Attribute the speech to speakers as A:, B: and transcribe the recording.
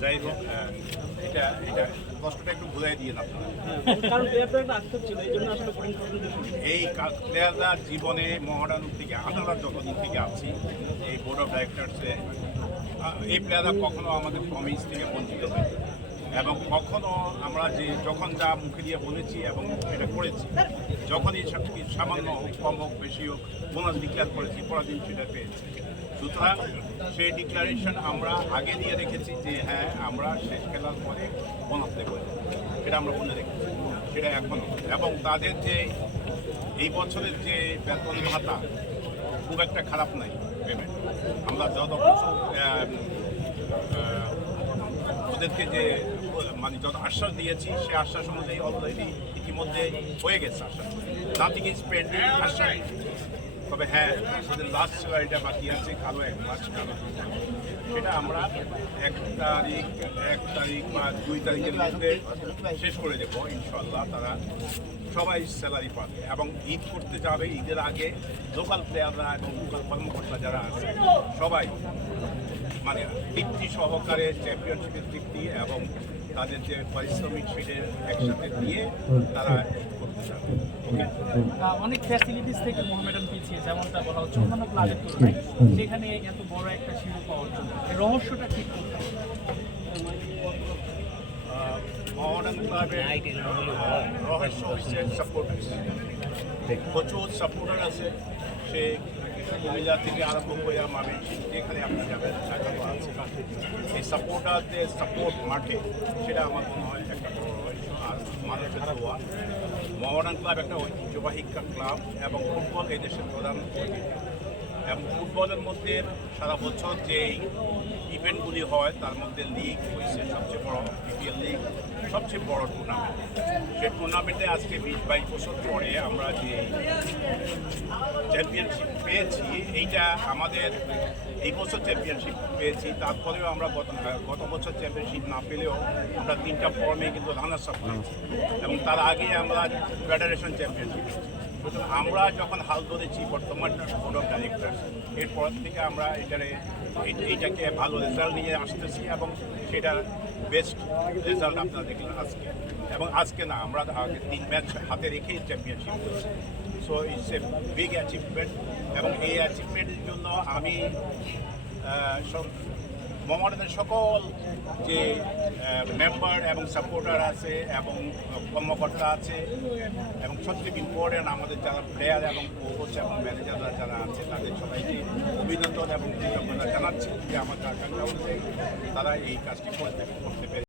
A: যাই হোক এটা এটা কষ্টটা একটু ভুলাই দিয়ে
B: এই
A: জীবনে মহারান থেকে আদালত যতদিন থেকে আছি। এই বোর্ড অফ ডাইরেক্টরসে এই প্লেয়াররা কখনো আমাদের প্রমিস থেকে বঞ্চিত হয় এবং কখনো আমরা যে যখন যা মুখে দিয়ে বলেছি এবং এটা করেছি, যখনই সামান্য হোক কম হোক, বেশি হোক বোনাস ডিক্লেয়ার করেছি পরের দিন সেটা পেয়েছি। সুতরাং সেই ডিক্লারেশন আমরা আগে দিয়ে রেখেছি যে হ্যাঁ আমরা শেষ খেলার পরে বোনাস দেবো। এটা আমরা বলে রেখেছি। সেটা এখনও এবং তাদের যে এই বছরের যে বেতন ভাতা, খুব একটা খারাপ নাই পেমেন্ট আমরা যত কিছু ওদেরকে যে মানে যত আশ্বাস দিয়েছি, সে আশ্বাস অনুযায়ী অলরেডি ইতিমধ্যে হয়ে গেছে আশ্বাস। নাথিং ইজ পেন্ডিং আশ্বাস। তবে হ্যাঁ ওদের লাস্ট স্যালারিটা বাকি আছে, কালো এক মাস কালো সেটা আমরা এক তারিখ এক তারিখ বা দুই তারিখের মধ্যে শেষ করে দেবো ইনশাল্লাহ তারা সবাই স্যালারি পাবে। এবং ঈদ করতে যাবে, ঈদের আগে লোকাল প্লেয়াররা এবং লোকাল কর্মকর্তা যারা আছে, সবাই মানে তৃপ্তি সহকারে চ্যাম্পিয়নশিপের তৃপ্তি এবং তাদের যে পারিশ্রমিক সেটা একসাথে দিয়ে তারা করতে ওকে
B: অনেক ফ্যাসিলিটিস থেকে মোহামেডান পিছিয়ে যেমনটা বলা হচ্ছে অন্যান্য ক্লাবের তুলনায়। সেখানে এত বড় একটা শিরোপা অর্জন রহস্যটা ঠিক করতে হবে।
A: মহারান ক্লাবের রহস্য হচ্ছে সাপোর্টার্স প্রচুর সাপোর্টার আছে। সে কুমিল্লা থেকে আরম্ভ করে মানে যেখানে আপনি যাবেন সেখানেও আছে এই সাপোর্টারদের সাপোর্ট মাঠে, সেটা আমার মনে হয় একটা বড় আর মানুষের দোয়া। মহারান ক্লাব একটা ঐতিহ্যবাহী ক্লাব এবং ফুটবল এই দেশের প্রধান এবং ফুটবলের মধ্যে সারা বছর যে ইভেন্টগুলি হয়, তার মধ্যে লিগ হয়েছে সবচেয়ে বড় বিপিএল লিগ সবচেয়ে বড় টুর্নামেন্ট সেই টুর্নামেন্টে আজকে বিশ বাইশ বছর পরে আমরা যে চ্যাম্পিয়নশিপ পেয়েছি, এইটা আমাদের এই বছর চ্যাম্পিয়নশিপ পেয়েছি। তারপরেও আমরা গত গত বছর চ্যাম্পিয়নশিপ না পেলেও আমরা তিনটা ফর্মে কিন্তু রানার্স আপ এবং তার আগে আমরা ফেডারেশন চ্যাম্পিয়নশিপ আমরা যখন হাল ধরেছি বর্তমান বোর্ড অফ ডাইরেক্টর এরপর থেকে আমরা এটারে এই- এইটাকে ভালো রেজাল্ট নিয়ে আসতেছি এবং সেটার বেস্ট রেজাল্ট আপনারা দেখলেন আজকে। এবং আজকে না, আমরা আগে তিন ম্যাচ হাতে রেখেই চ্যাম্পিয়নশিপ করছি। So it's a big achievement এবং এই অ্যাচিভমেন্টের জন্য আমি সব মোহামেডানের সকল যে মেম্বার এবং সাপোর্টার আছে এবং কর্মকর্তা আছে এবং সত্যি ইম্পর্টেন্ট আমাদের যারা প্লেয়ার এবং কোচ এবং ম্যানেজাররা যারা আছে, তাদের সবাইকে অভিনন্দন এবং কৃতজ্ঞতা জানাচ্ছি যে আমাদের আকাঙ্ক্ষা অনুযায়ী তারা এই কাজটি করতে করতে পেরে